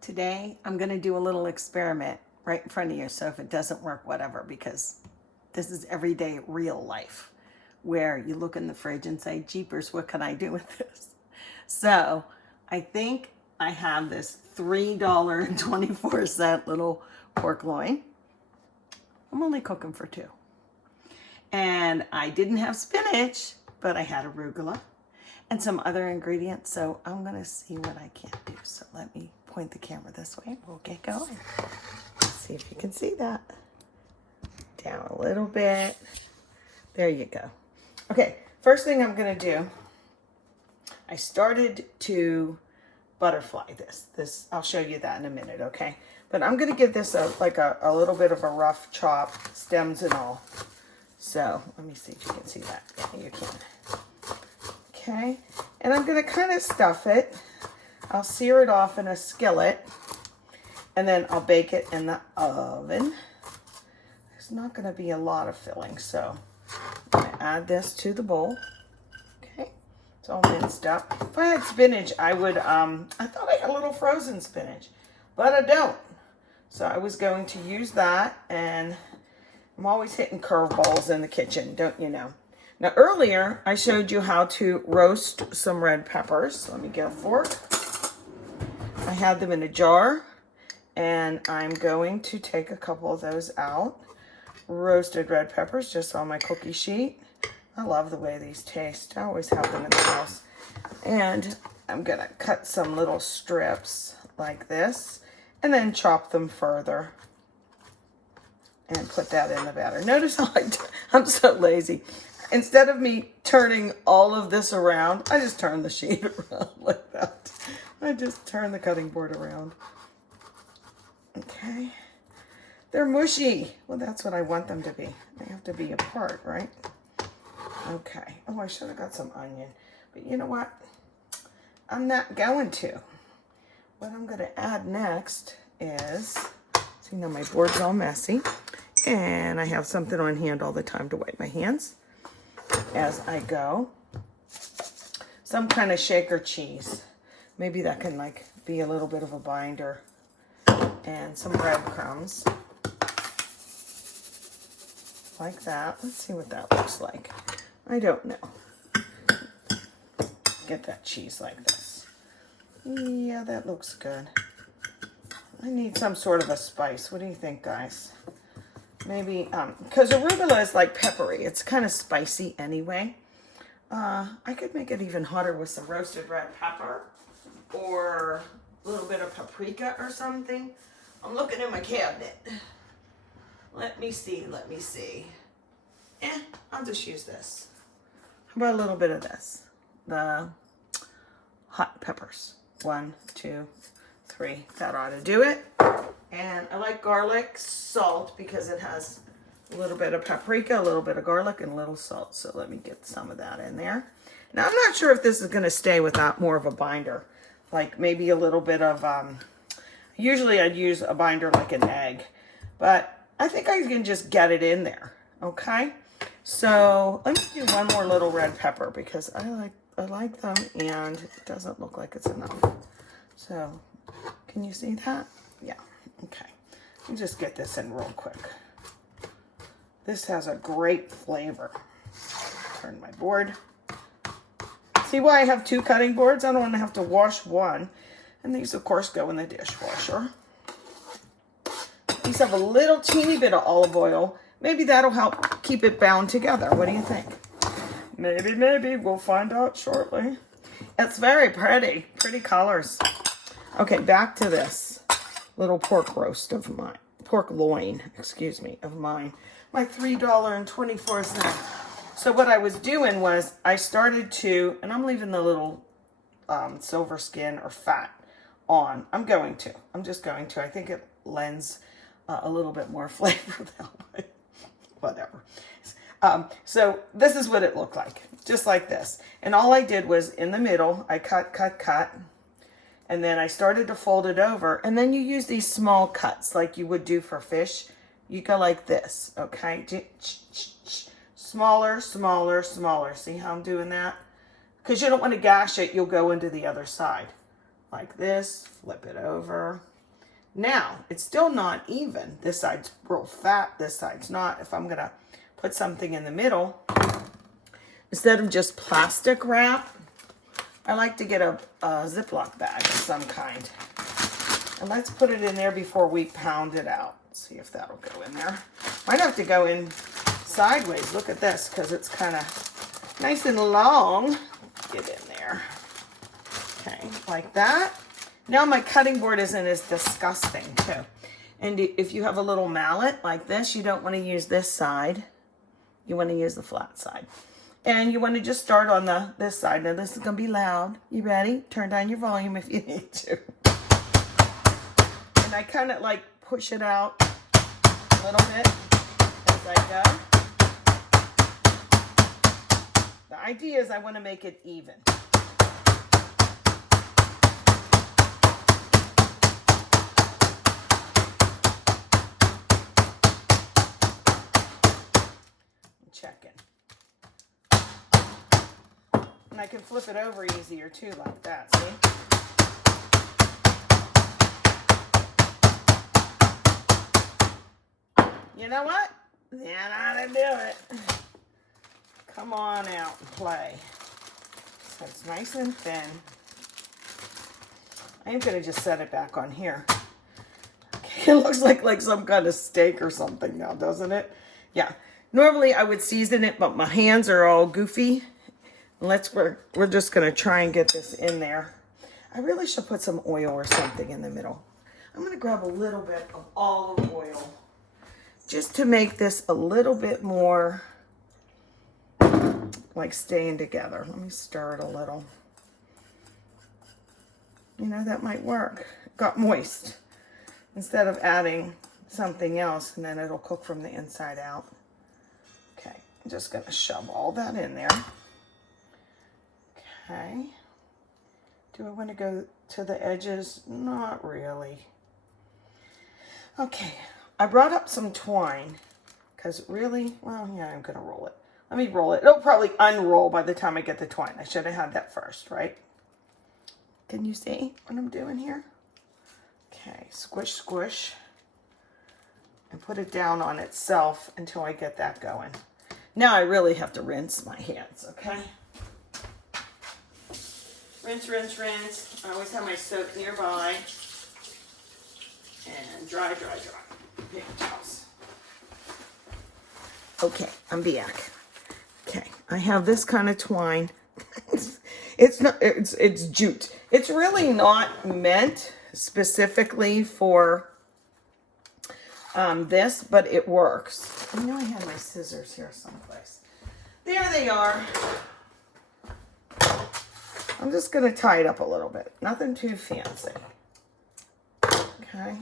Today, I'm going to do a little experiment right in front of you. So if it doesn't work, whatever, because this is everyday real life where you look in the fridge and say, jeepers, what can I do with this? So I think I have this $3.24 little pork loin. I'm only cooking for two. And I didn't have spinach, but I had arugula and some other ingredients. So I'm going to see what I can do. So let me point the camera this way. We'll get going. Let's see if you can see that. Down a little bit. There you go. Okay, first thing I'm going to do, I started to butterfly this. I'll show you that in a minute, okay? But I'm going to give this a little bit of a rough chop, stems and all. So let me see if you can see that. Yeah, you can. Okay, and I'm going to kind of stuff it. I'll sear it off in a skillet, and then I'll bake it in the oven. There's not going to be a lot of filling, so I'm going to add this to the bowl. Okay, it's all minced up. If I had spinach, I would, I thought I had a little frozen spinach, but I don't. So I was going to use that, and I'm always hitting curveballs in the kitchen, don't you know? Now earlier, I showed you how to roast some red peppers. So let me get a fork. I had them in a jar, and I'm going to take a couple of those out. Roasted red peppers just on my cookie sheet. I love the way these taste. I always have them in the house. And I'm gonna cut some little strips like this, and then chop them further and put that in the batter. Notice how I'm so lazy. Instead of me turning all of this around, I just turn the sheet around like that. I just turn the cutting board around. Okay. They're mushy. Well, that's what I want them to be. They have to be apart, right? Okay. Oh, I should have got some onion. But you know what? I'm not going to. What I'm going to add next is, see, now my board's all messy. And I have something on hand all the time to wipe my hands as I go. Some kind of shaker cheese. Maybe that can like be a little bit of a binder. And some breadcrumbs. Like that. Let's see what that looks like. I don't know. Get that cheese like this. Yeah, that looks good. I need some sort of a spice. What do you think, guys? Maybe, because arugula is like peppery. It's kind of spicy anyway. I could make it even hotter with some roasted red pepper or a little bit of paprika or something. I'm looking in my cabinet. Let me see. I'll just use this. How about a little bit of this? The hot peppers. 1, 2, 3. That ought to do it. And I like garlic salt because it has a little bit of paprika, a little bit of garlic, and a little salt. So let me get some of that in there. Now, I'm not sure if this is going to stay without more of a binder. Like maybe a little bit of, usually I'd use a binder like an egg. But I think I can just get it in there, okay? So let me do one more little red pepper because I like them and it doesn't look like it's enough. So can you see that? Yeah. Okay, let me just get this in real quick. This has a great flavor. Turn my board. See why I have 2 cutting boards? I don't want to have to wash one. And these, of course, go in the dishwasher. These have a little teeny bit of olive oil. Maybe that'll help keep it bound together. What do you think? Maybe. We'll find out shortly. It's very pretty. Pretty colors. Okay, back to this little pork roast of mine. Pork loin, excuse me, of mine. My $3.24. So what I was doing was I started to, and I'm leaving the little silver skin or fat on. I'm just going to. I think it lends a little bit more flavor that way. Whatever. So this is what it looked like. Just like this. And all I did was in the middle, I cut. And then I started to fold it over. And then you use these small cuts like you would do for fish. You go like this, okay? Smaller. See how I'm doing that? Because you don't want to gash it. You'll go into the other side. Like this. Flip it over. Now, it's still not even. This side's real fat, this side's not. If I'm gonna put something in the middle, instead of just plastic wrap, I like to get a Ziploc bag of some kind. And let's put it in there before we pound it out. See if that'll go in there. Might have to go in sideways. Look at this, because it's kind of nice and long. Get in there. Okay, like that. Now my cutting board isn't as disgusting too. And if you have a little mallet like this, you don't want to use this side. You want to use the flat side. And you want to just start on this side. Now this is going to be loud. You ready? Turn down your volume if you need to. And I kind of like push it out a little bit as I go. The idea is I want to make it even. Checking. And I can flip it over easier too, like that, see? You know what? Then I do it. Come on out and play. So it's nice and thin. I am going to just set it back on here. Okay, it looks like some kind of steak or something now, doesn't it? Yeah. Normally I would season it, but my hands are all goofy. We're just gonna try and get this in there. I really should put some oil or something in the middle. I'm gonna grab a little bit of olive oil just to make this a little bit more like staying together. Let me stir it a little. You know, that might work. It got moist. Instead of adding something else, and then it'll cook from the inside out. Okay, I'm just going to shove all that in there. Okay. Do I want to go to the edges? Not really. Okay, I brought up some twine because really, well, yeah, I'm going to roll it. Let me roll it. It'll probably unroll by the time I get the twine. I should have had that first, right? Can you see what I'm doing here? Okay, squish, squish. And put it down on itself until I get that going. Now I really have to rinse my hands, okay? Rinse, rinse, rinse. I always have my soap nearby. And dry, dry, dry. Paper towels. Okay, I'm back. Okay, I have this kind of twine. It's jute. It's really not meant specifically for this, but it works. I know I had my scissors here someplace. There they are. I'm just going to tie it up a little bit. Nothing too fancy. Okay.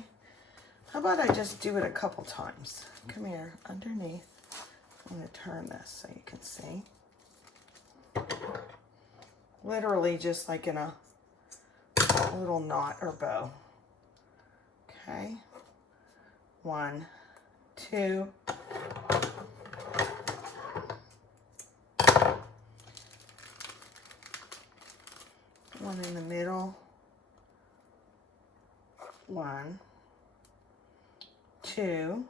How about I just do it a couple times? Come here, underneath. I'm going to turn this so you can see. Literally just like in a little knot or bow. Okay. 1, 2. One in the middle. 1, 2.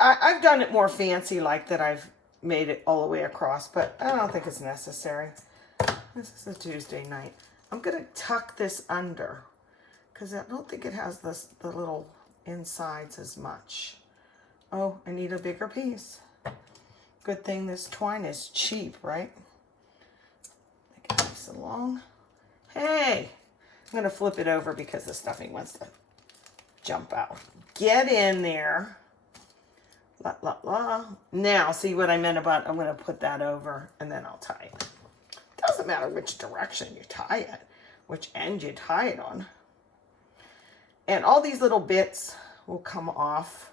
I've done it more fancy like that. I've made it all the way across, but I don't think it's necessary. This is a Tuesday night. I'm going to tuck this under because I don't think it has the little insides as much. Oh, I need a bigger piece. Good thing this twine is cheap, right? Make it nice and long. Hey, I'm going to flip it over because the stuffing wants to jump out. Get in there. La, la, la. Now, see what I meant about, I'm going to put that over and then I'll tie it. Doesn't matter which direction you tie it, which end you tie it on. And all these little bits will come off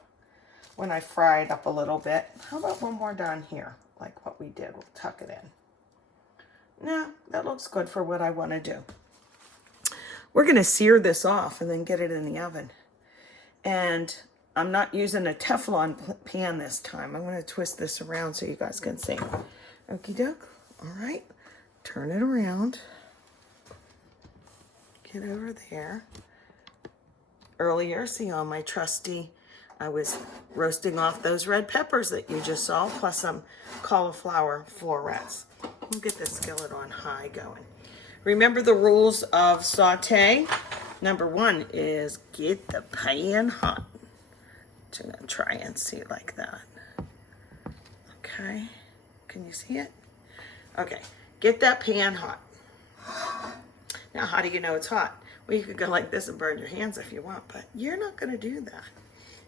when I fry it up a little bit. How about one more down here, like what we did? We'll tuck it in. No, that looks good for what I want to do. We're going to sear this off and then get it in the oven. And I'm not using a Teflon pan this time. I'm going to twist this around so you guys can see. Okie doke. All right. Turn it around. Get over there. earlier. See, on my trusty, I was roasting off those red peppers that you just saw, plus some cauliflower florets. We'll get this skillet on high going. Remember the rules of saute. Number 1 is get the pan hot. So I'm going to try and see it like that. Okay, can you see it? Okay, get that pan hot. Now, how do you know it's hot? Well, you could go like this and burn your hands if you want, but you're not going to do that.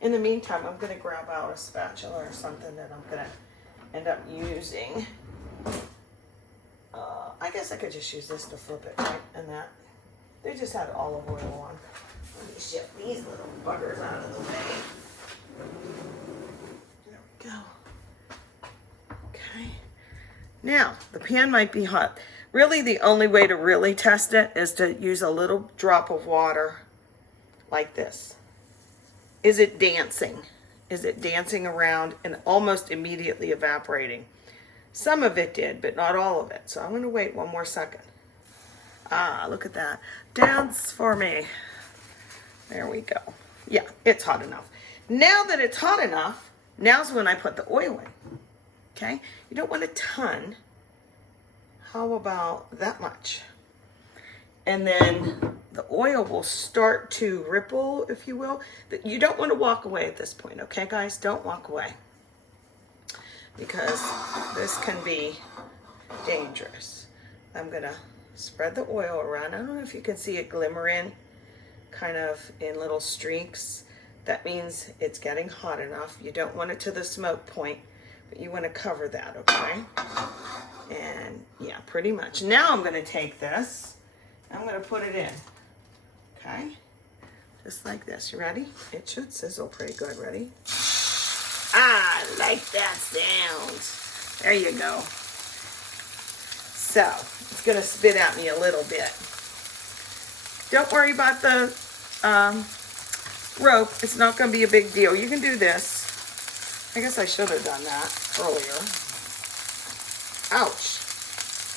In the meantime, I'm going to grab out a spatula or something that I'm going to end up using. I guess I could just use this to flip it, right? And that. They just had olive oil on. Let me shift these little buggers out of the way. There we go. Okay. Now, the pan might be hot. Really, the only way to really test it is to use a little drop of water like this. Is it dancing? Is it dancing around and almost immediately evaporating? Some of it did, but not all of it. So I'm going to wait one more second. Ah, look at that. Dance for me. There we go. Yeah, it's hot enough. Now that it's hot enough, now's when I put the oil in. Okay? You don't want a ton. How about that much? And then the oil will start to ripple, if you will. You don't want to walk away at this point, okay, guys? Don't walk away, because this can be dangerous. I'm going to spread the oil around. I don't know if you can see it glimmering kind of in little streaks. That means it's getting hot enough. You don't want it to the smoke point, but you want to cover that, okay? And yeah, pretty much. Now I'm going to take this, I'm going to put it in, okay? Just like this. You ready? It should sizzle pretty good. Ready? I like that sound. There you go. So, it's going to spit at me a little bit. Don't worry about the rope. It's not going to be a big deal. You can do this. I guess I should have done that earlier. Ouch.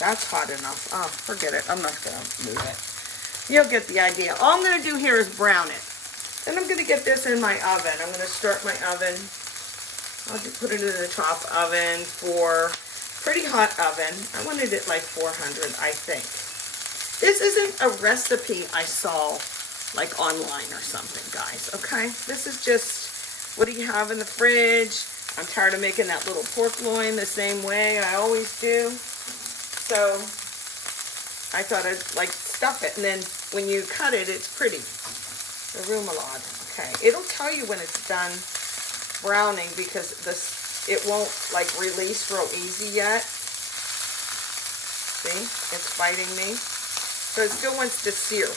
That's hot enough. Oh, forget it. I'm not going to move it. You'll get the idea. All I'm going to do here is brown it. Then I'm going to get this in my oven. I'm going to start my oven. I'll just put it in the top oven for pretty hot oven. I wanted it like 400, I think. This isn't a recipe I saw like online or something, guys, okay? This is just, what do you have in the fridge? I'm tired of making that little pork loin the same way I always do. So I thought I'd like stuff it, and then when you cut it, it's pretty. The remoulade, okay. It'll tell you when it's done browning because it won't like release real easy yet. See, it's fighting me. So it still wants to sear.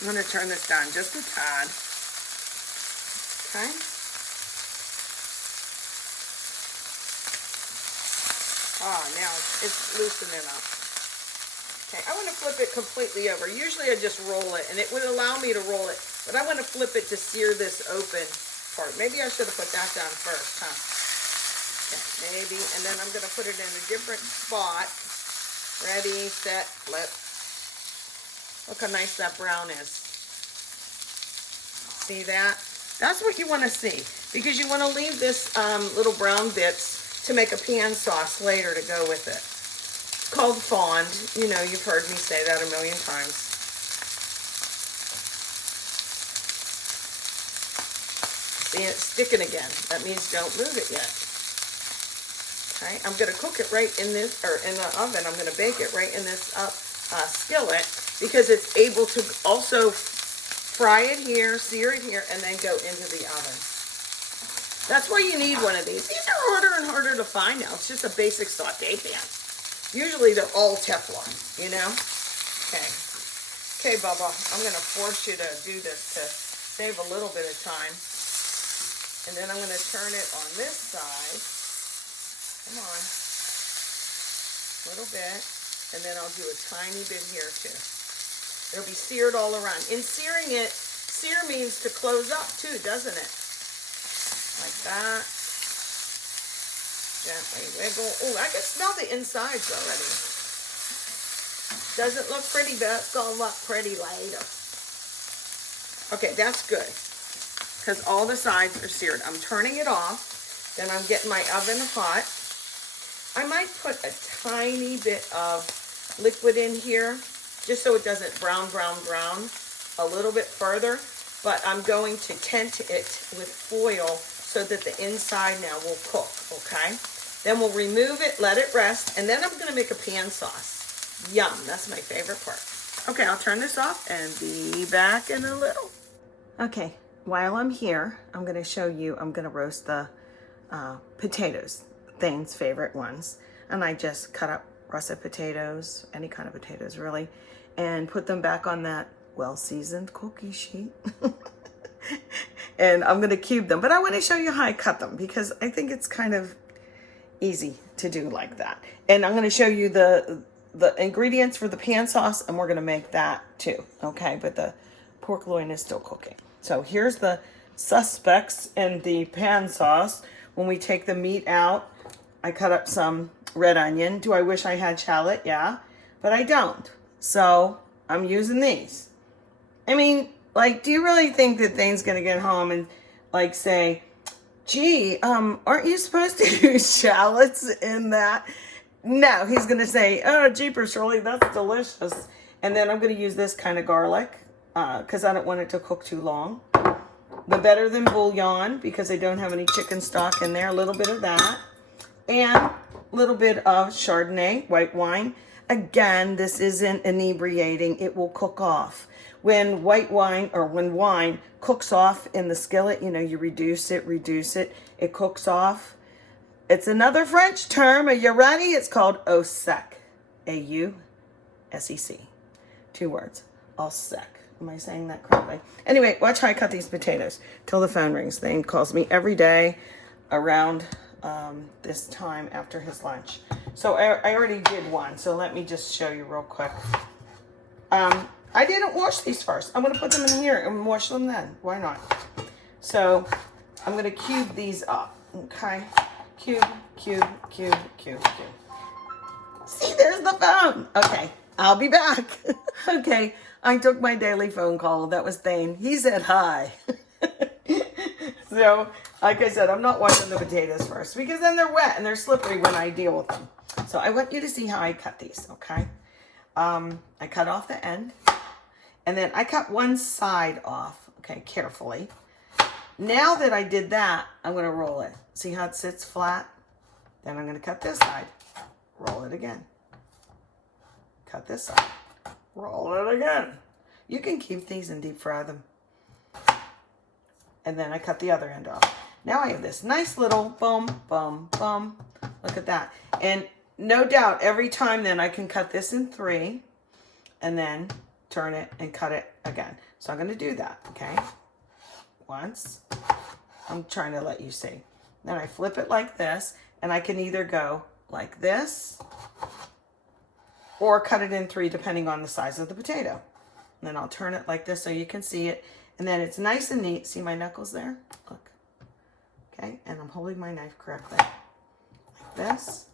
I'm going to turn this down just a tad. Okay. Ah, now it's loosening up. Okay, I want to flip it completely over. Usually I just roll it, and it would allow me to roll it, but I want to flip it to sear this open part. Maybe I should have put that down first, huh? Okay, maybe, and then I'm going to put it in a different spot. Ready, set, flip. Look how nice that brown is. See that? That's what you want to see, because you want to leave this little brown bits to make a pan sauce later to go with it. It's called fond. You know, you've heard me say that a million times. See, it's sticking again. That means don't move it yet. Okay, I'm going to cook it right in this, or in the oven. I'm going to bake it right in this skillet, because it's able to also fry it here, sear it here, and then go into the oven. That's why you need one of these. These are harder and harder to find now. It's just a basic saute pan. Usually they're all Teflon, you know? Okay. Okay, Bubba, I'm going to force you to do this to save a little bit of time. And then I'm going to turn it on this side. Come on. A little bit. And then I'll do a tiny bit here too. It'll be seared all around. In searing it, sear means to close up too, doesn't it? Like that. Gently wiggle. Oh, I can smell the insides already. Doesn't look pretty, but it's gonna look pretty later. Okay, that's good, because all the sides are seared. I'm turning it off, then I'm getting my oven hot. I might put a tiny bit of liquid in here, just so it doesn't brown a little bit further, but I'm going to tent it with foil so that the inside now will cook, okay? Then we'll remove it, let it rest, and then I'm gonna make a pan sauce. Yum, that's my favorite part. Okay, I'll turn this off and be back in a little. Okay, while I'm here, I'm gonna show you, I'm gonna roast the potatoes, Thane's favorite ones. And I just cut up russet potatoes, any kind of potatoes really, and put them back on that well-seasoned cookie sheet. And I'm gonna cube them, but I wanna show you how I cut them because I think it's kind of easy to do like that. And I'm gonna show you the ingredients for the pan sauce, and we're gonna make that too, okay? But the pork loin is still cooking. So here's the suspects in the pan sauce. When we take the meat out, I cut up some red onion. Do I wish I had shallot? Yeah, but I don't. So I'm using these. I mean, like, do you really think that Thane's gonna get home and like say, gee, aren't you supposed to use shallots in that? No, he's gonna say, oh, jeepers, Shirley, that's delicious. And then I'm gonna use this kind of garlic because I don't want it to cook too long. The better than bouillon because I don't have any chicken stock in there. A little bit of that. And a little bit of Chardonnay, white wine. Again, this isn't inebriating. It will cook off. When white wine or when wine cooks off in the skillet, you know, you reduce it, it cooks off. It's another French term. Are you ready? It's called au sec. A-U-S-E-C. 2 words. Au sec. Am I saying that correctly? Anyway, watch how I cut these potatoes till the phone rings. Thane calls me every day around this time after his lunch. So I already did one, so let me just show you real quick. I didn't wash these first. I'm going to put them in here and wash them then. Why not? So I'm going to cube these up, okay? Cube. See, there's the phone. Okay, I'll be back. Okay, I took my daily phone call. That was Thane. He said hi. So, like I said, I'm not washing the potatoes first because then they're wet and they're slippery when I deal with them. So I want you to see how I cut these, okay? I cut off the end, and then I cut one side off, okay, carefully. Now that I did that, I'm going to roll it. See how it sits flat? Then I'm going to cut this side, roll it again. Cut this side, roll it again. You can keep these and deep fry them. And then I cut the other end off. Now I have this nice little boom. Look at that. And no doubt, every time then I can cut this in 3 and then turn it and cut it again. So I'm going to do that, okay? Once. I'm trying to let you see. Then I flip it like this, and I can either go like this or cut it in 3 depending on the size of the potato. And then I'll turn it like this so you can see it. And then it's nice and neat. See my knuckles there? Look. Okay, and I'm holding my knife correctly. Like this.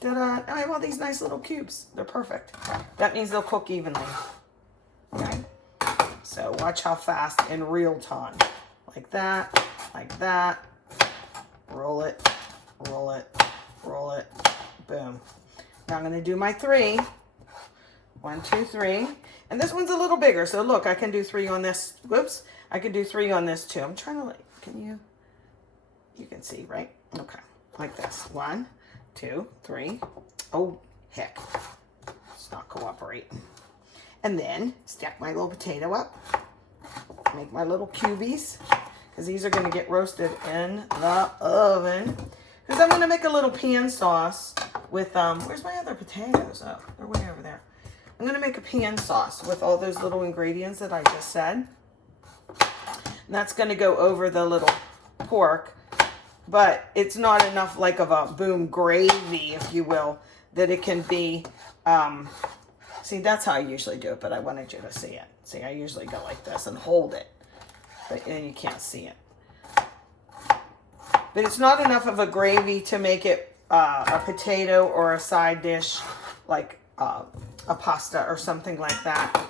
Ta-da! I have all these nice little cubes. They're perfect. That means they'll cook evenly. Okay? So watch how fast in real time. Like that, like that. Roll it, roll it, roll it. Boom. Now I'm going to do my 3. 1, 2, 3. And this one's a little bigger. So look, I can do 3 on this. Whoops. I can do 3 on this too. I'm trying to, you can see, right? Okay. Like this. 1, 2, 3. Oh, heck. It's not cooperating. And then stack my little potato up. Make my little cubies. Because these are going to get roasted in the oven. Because I'm going to make a little pan sauce with, where's my other potatoes? Oh, they're way over there. I'm going to make a pan sauce with all those little ingredients that I just said. And that's going to go over the little pork. But it's not enough like of a boom gravy, if you will, that it can be, see, that's how I usually do it, but I wanted you to see it. See, I usually go like this and hold it, but then you can't see it. But it's not enough of a gravy to make it a potato or a side dish like a pasta or something like that.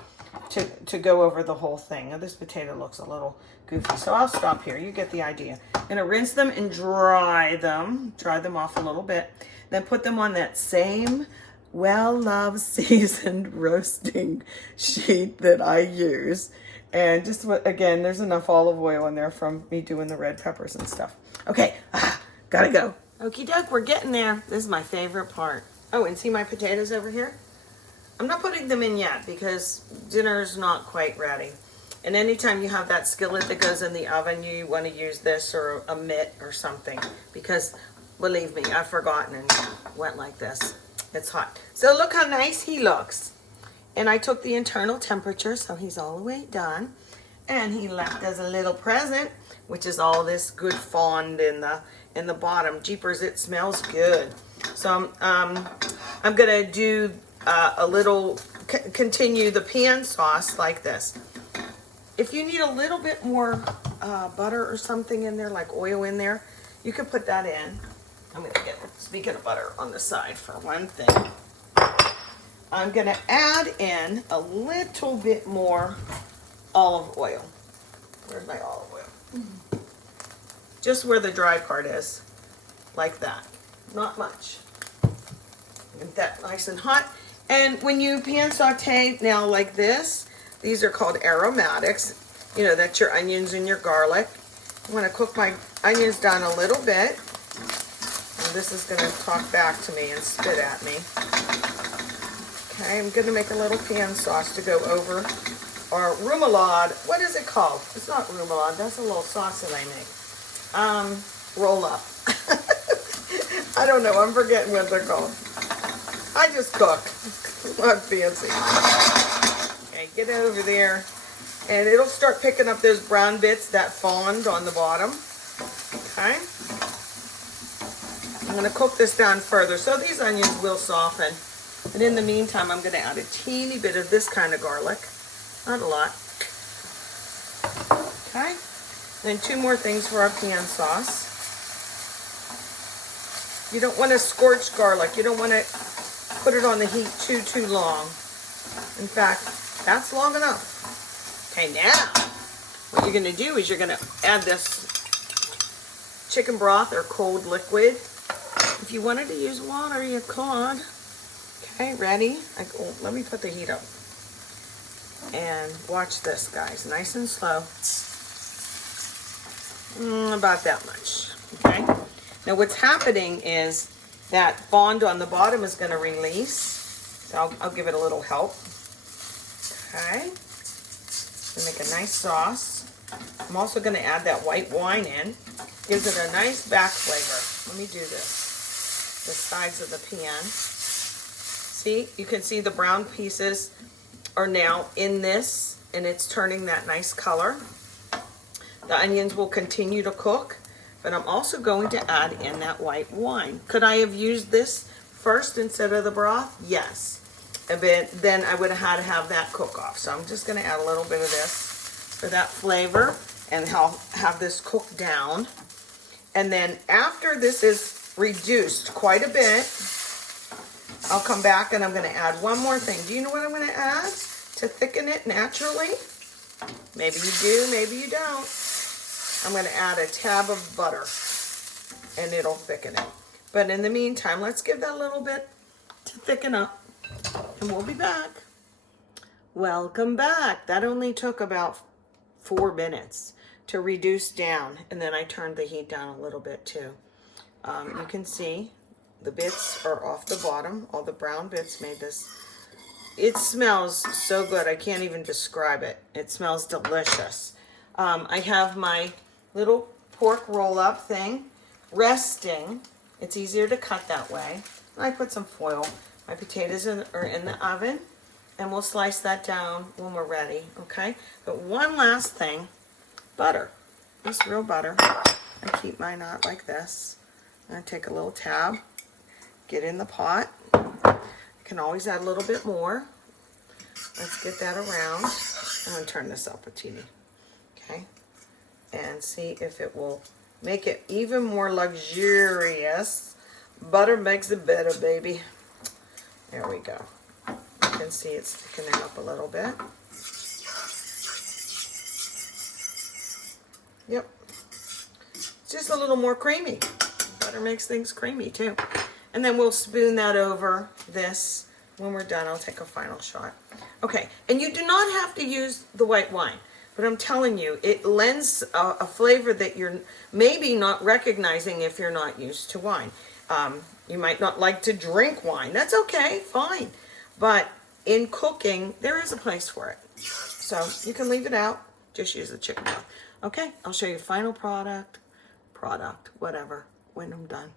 to go over the whole thing. Now this potato looks a little goofy, so I'll stop here. You get the idea. I'm gonna rinse them and dry them off a little bit, then put them on that same well-loved seasoned roasting sheet that I use. And just again, there's enough olive oil in there from me doing the red peppers and stuff. Okay, gotta go. Okie doke, we're getting there. This is my favorite part. Oh, and see my potatoes over here? I'm not putting them in yet because dinner's not quite ready. And anytime you have that skillet that goes in the oven, you want to use this or a mitt or something, because believe me, I've forgotten and went like this. It's hot. So look how nice he looks. And I took the internal temperature, so he's all the way done. And he left us a little present, which is all this good fond in the bottom. Jeepers, it smells good. So I'm gonna do a little, continue the pan sauce like this. If you need a little bit more butter or something in there, like oil in there, you can put that in. I'm gonna get, speaking of butter, on the side for one thing. I'm gonna add in a little bit more olive oil. Where's my olive oil? Just where the dry part is, like that. Not much. Get that nice and hot. And when you pan saute now like this, these are called aromatics. You know, that's your onions and your garlic. I'm gonna cook my onions down a little bit. And this is gonna talk back to me and spit at me. Okay, I'm gonna make a little pan sauce to go over our remoulade. What is it called? It's not remoulade, that's a little sauce that I make. Roll up. I don't know, I'm forgetting what they're called. I just cook. Not fancy. Okay, get it over there. And it'll start picking up those brown bits, that fond on the bottom. Okay. I'm going to cook this down further. So these onions will soften. And in the meantime, I'm going to add a teeny bit of this kind of garlic. Not a lot. Okay. Then 2 more things for our pan sauce. You don't want to scorch garlic. You don't want to put it on the heat too long. In fact, that's long enough. Okay, now what you're going to do is you're going to add this chicken broth or cold liquid. If you wanted to use water, you could. Okay, ready? Let me put the heat up. And watch this, guys. Nice and slow. About that much. Okay. Now what's happening is that fond on the bottom is going to release. So I'll give it a little help. Okay. And make a nice sauce. I'm also going to add that white wine in. Gives it a nice back flavor. Let me do this. The sides of the pan. See, you can see the brown pieces are now in this, and it's turning that nice color. The onions will continue to cook, but I'm also going to add in that white wine. Could I have used this first instead of the broth? Yes. But then I would have had to have that cook off. So I'm just going to add a little bit of this for that flavor, and I'll have this cooked down. And then after this is reduced quite a bit, I'll come back and I'm going to add one more thing. Do you know what I'm going to add to thicken it naturally? Maybe you do, maybe you don't. I'm going to add a tab of butter, and it'll thicken it. But in the meantime, let's give that a little bit to thicken up, and we'll be back. Welcome back. That only took about 4 minutes to reduce down, and then I turned the heat down a little bit too. You can see the bits are off the bottom. All the brown bits made this. It smells so good. I can't even describe it. It smells delicious. I have my little pork roll-up thing resting. It's easier to cut that way. And I put some foil. My potatoes are in the oven, and we'll slice that down when we're ready, okay? But one last thing, butter. Just real butter. I keep mine out like this. I take a little tab, get in the pot. You can always add a little bit more. Let's get that around. I'm going to turn this up a teeny. Okay, and see if it will make it even more luxurious. Butter makes it better, baby. There we go. You can see it's thickening up a little bit. Yep. It's just a little more creamy. Butter makes things creamy too. And then we'll spoon that over this. When we're done, I'll take a final shot. Okay, and you do not have to use the white wine, but I'm telling you, it lends a flavor that you're maybe not recognizing if you're not used to wine. You might not like to drink wine. That's okay, fine. But in cooking, there is a place for it. So you can leave it out. Just use the chicken broth. Okay, I'll show you final product, whatever, when I'm done.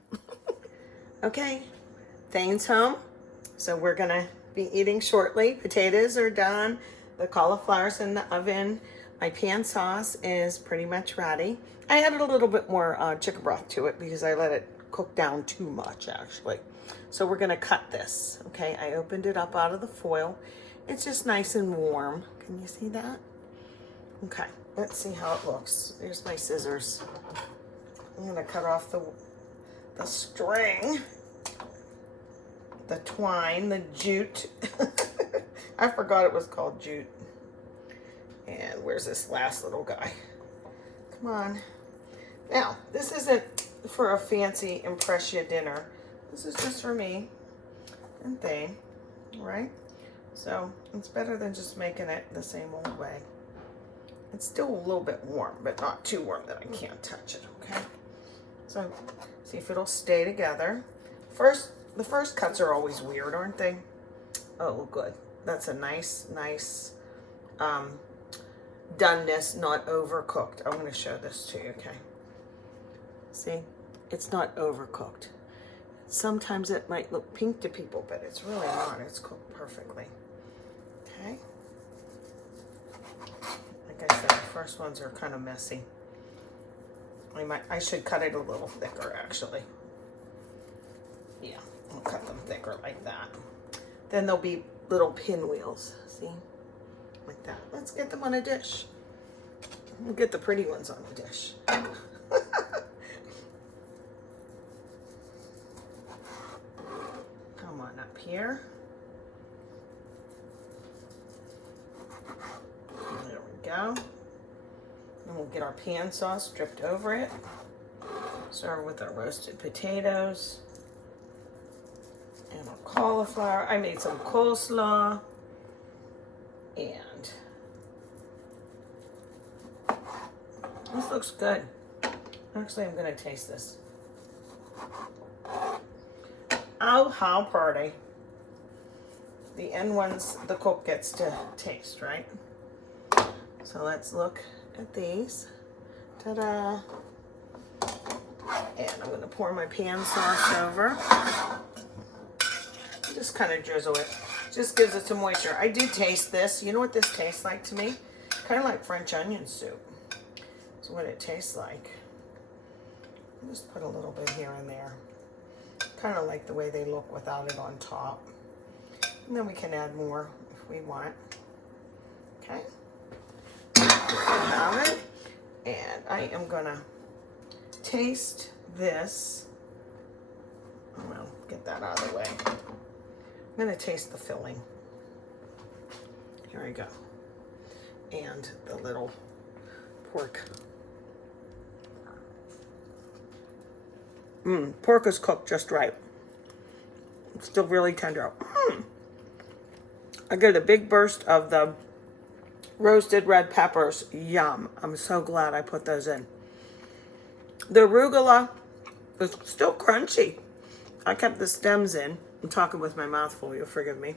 Okay, Thane's home. So we're gonna be eating shortly. Potatoes are done. The cauliflower's in the oven. My pan sauce is pretty much ready. I added a little bit more chicken broth to it because I let it cook down too much, actually. So we're gonna cut this, okay? I opened it up out of the foil. It's just nice and warm. Can you see that? Okay, let's see how it looks. Here's my scissors. I'm gonna cut off the string, the twine, the jute. I forgot it was called jute. And where's this last little guy? Come on. Now, this isn't for a fancy impress you dinner. This is just for me and Thane, right? So it's better than just making it the same old way. It's still a little bit warm, but not too warm that I can't touch it, okay? So see if it'll stay together. The first cuts are always weird, aren't they? Oh, good. That's a nice doneness, not overcooked. I'm going to show this to you, okay? See, it's not overcooked. Sometimes it might look pink to people, but it's really not. It's cooked perfectly. Okay. Like I said, the first ones are kind of messy. I should cut it a little thicker, actually. Yeah, I'll cut them thicker like that. Then there'll be little pinwheels, see? Like that. Let's get them on a dish. We'll get the pretty ones on the dish. Come on up here. There we go. And we'll get our pan sauce dripped over it. Serve with our roasted potatoes and our cauliflower. I made some coleslaw. And this looks good. Actually, I'm going to taste this. Oh, how pretty. The end ones, the cook gets to taste, right? So let's look at these. Ta-da. And I'm going to pour my pan sauce over. Just kind of drizzle it. Just gives it some moisture. I do taste this. You know what this tastes like to me? Kind of like French onion soup. That's what it tastes like. Just put a little bit here and there. Kind of like the way they look without it on top. And then we can add more if we want. Okay. There we have it. And I am going to taste this. Well, get that out of the way. I'm going to taste the filling. Here we go. And the little pork. Pork is cooked just right. It's still really tender. I get a big burst of the roasted red peppers. Yum. I'm so glad I put those in. The arugula is still crunchy. I kept the stems in. I'm talking with my mouth full, you'll forgive me.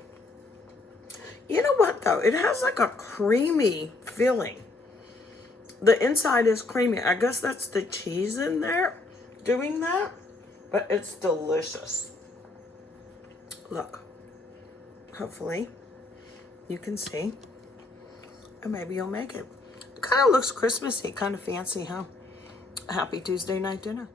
You know what though? It has like a creamy feeling. The inside is creamy. I guess that's the cheese in there doing that, but it's delicious. Look, hopefully you can see, and maybe you'll make it. It kind of looks Christmassy, kind of fancy, huh? Happy Tuesday night dinner.